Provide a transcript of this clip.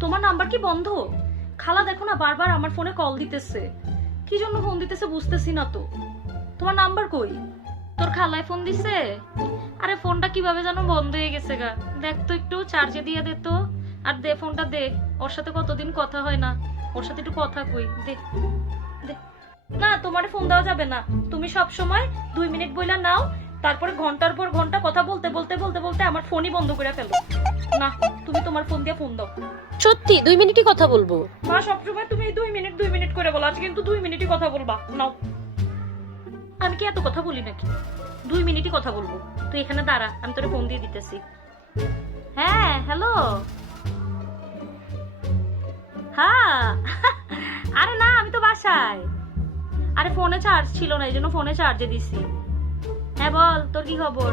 তোমার নাম্বার কি বন্ধ? খালা দেখো না, বারবার আমার ফোনে কল দিতেছে। কি জন্য ফোন দিতেছে বুঝতেছি না তো। তোমার নাম্বার কই? তোর খালায় ফোন দিছে? আরে ফোনটা কিভাবে যেন বন্ধ হয়ে গেছে গা। দেখ তো একটু চার্জে দিয়ে দে তো। আর দে ফোনটা দে। ওর সাথে কতদিন কথা হয় না, ওর সাথে একটু কথা কই। দে দে। না, তোমারে ফোন দেওয়া যাবে না। তুমি সব সময় 2 মিনিট বইলা নাও, তারপরে ঘন্টার পর ঘন্টা কথা বলতে বলতে বলতে বলতে আমার ফোনই বন্ধ করে ফেলো। না, তুমি তোমার ফোন দিয়ে ফোন দাও। সত্যি 2 মিনিটই কথা বলবো? মা, সবসময় তুমি 2 মিনিট করে বলো, আজকে কিন্তু 2 মিনিটই কথা বলবা। নাও। আমি কি এত কথা বলি নাকি? 2 মিনিটই কথা বলবো। তুই এখানে দাঁড়া, আমি তোরে ফোন দিয়ে দিতেছি। হ্যাঁ, হ্যালো। হ্যাঁ। আরে না, আমি তো বাসায়। আরে ফোনে চার্জ ছিল না, এই জন্য ফোনে চার্জে দিছি। হ্যাঁ বল, তোর কি খবর?